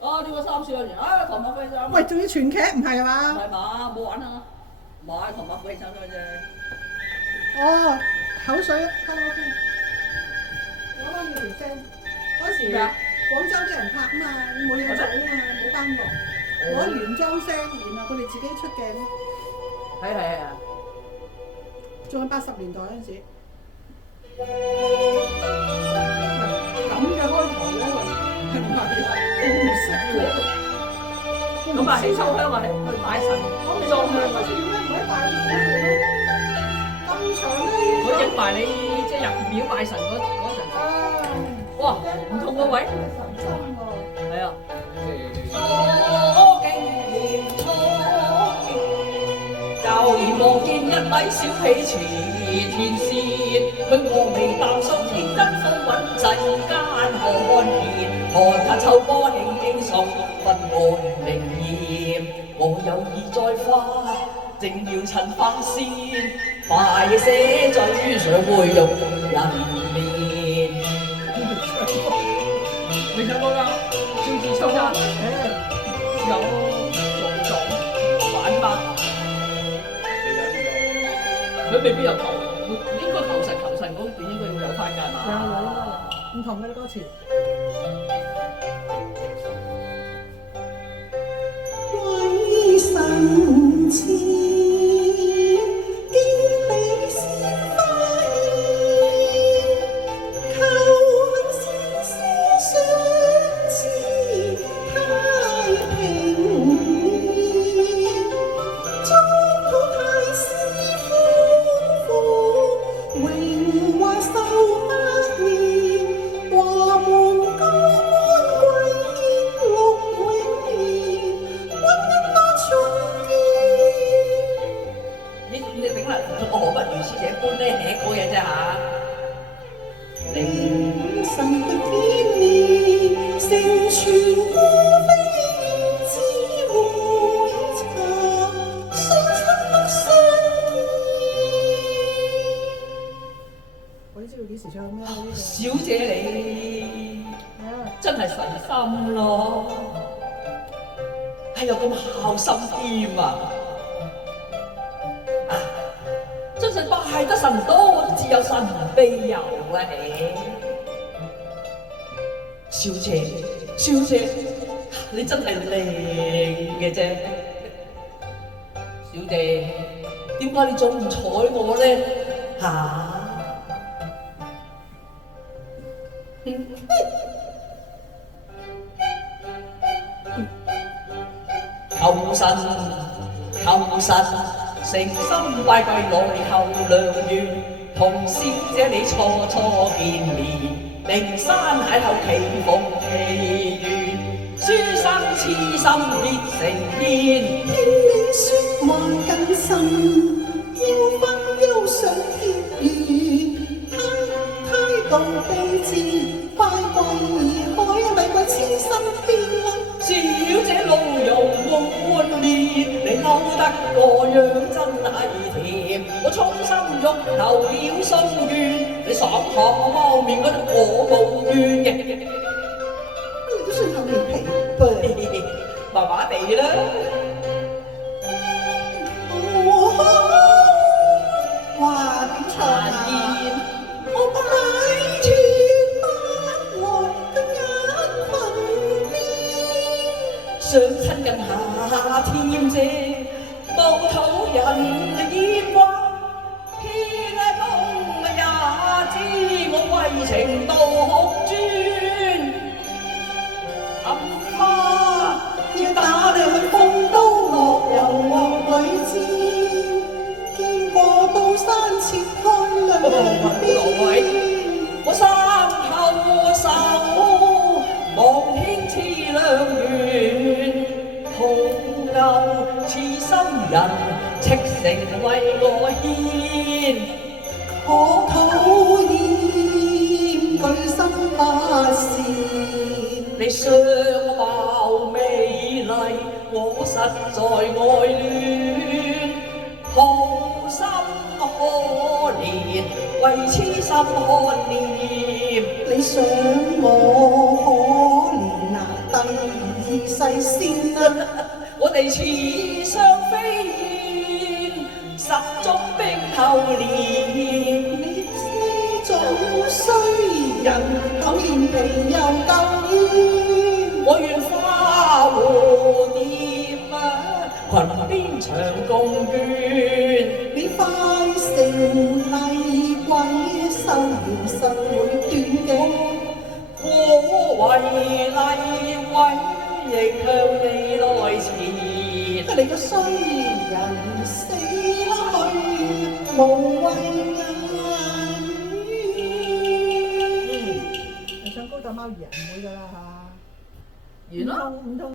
啊，呢個3少有年啊，唐伯虎三。喂，仲要全劇唔係唔嘛？係嘛，冇玩啊，買唐伯虎三啫。哦，口水卡拉 OK。攞翻條聲，嗰時咩啊？廣州啲人拍啊嘛，冇嘢做啊嘛，冇監獄，攞原裝聲，然後佢哋自己出鏡，係。仲係80年代嗰陣時。咁嘅開頭咧，係唔係啊？我唔識喎。咁啊，起秋香啊，係去拜神裝香嗰時。點解唔喺大陸嗰度咧？咁長咧？我影埋你即係入廟拜神嗰陣時。哇，唔同個位。神心喎。係啊。就連望見一米小喜前天仙，永和眉淡素天真風韻世間看見，看他秋波輕輕送分外靈驗。我有意再花，正要趁花先，快些嘴上會肉人面。未唱過㗎，照字唱㗎，有種玩法。佢未必有求，應該求神嗰段應該要有翻㗎嘛。有唔同嘅歌詞。鬼神似，見你先發現，求先思想知太平面，祝福太師夫婦榮華壽百年，華門高安貴軒祿永年，婚姻多重建。你頂啦，我何不如此這般咧，寫歌嘢啫嚇。凌晨的天意，成全孤飛燕子會茶，相親不相見。我都知道幾時唱咩呢個。小姐你真係神心咯，係有咁孝心添啊！真係拜得神多，自有神庇佑啊！小姐，你真係靚嘅啫。小姐，點解你仲唔睬我咧？求神，誠心拜跪來求良緣，同小姐你初見面，名山邂逅棋逢奇緣，書生痴心結成緣。聽你説話謹慎，要分憂想結緣，態度備至，快跪而開，咪跪痴心邊啊！小姐路容滿面，你嬲得個樣真係甜，我衷心欲求了心願，你爽口面嗰度我無怨嘅。你都算有面皮噃。麻麻地啦。哇，點唱啊？我擺脱不來更一份面，相親近下添啫，無討人厭啩。天公也知我為情獨專，阿媽要打你去風都樂遊樂裏戰，見過刀山切開兩邊。我心後手，望天賜良緣，同牛似心人，赤誠為我獻。可討厭舉心不善，你相貌美麗，我實在愛戀，好心可憐，為痴心看念。你想我可憐啊，低二世先啊！我哋似雙飛燕，十足冰透蓮。你知做衰人，厚面皮又夠煙。我願花蝴蝶啊，裙邊長共捲。你快成厲鬼，收完實會斷嘅。我為厲鬼，亦向你來前。你個衰人死啦去，無謂眼冤。你唱高鬥貓兒啊，唔會㗎啦嚇。完啦。唔通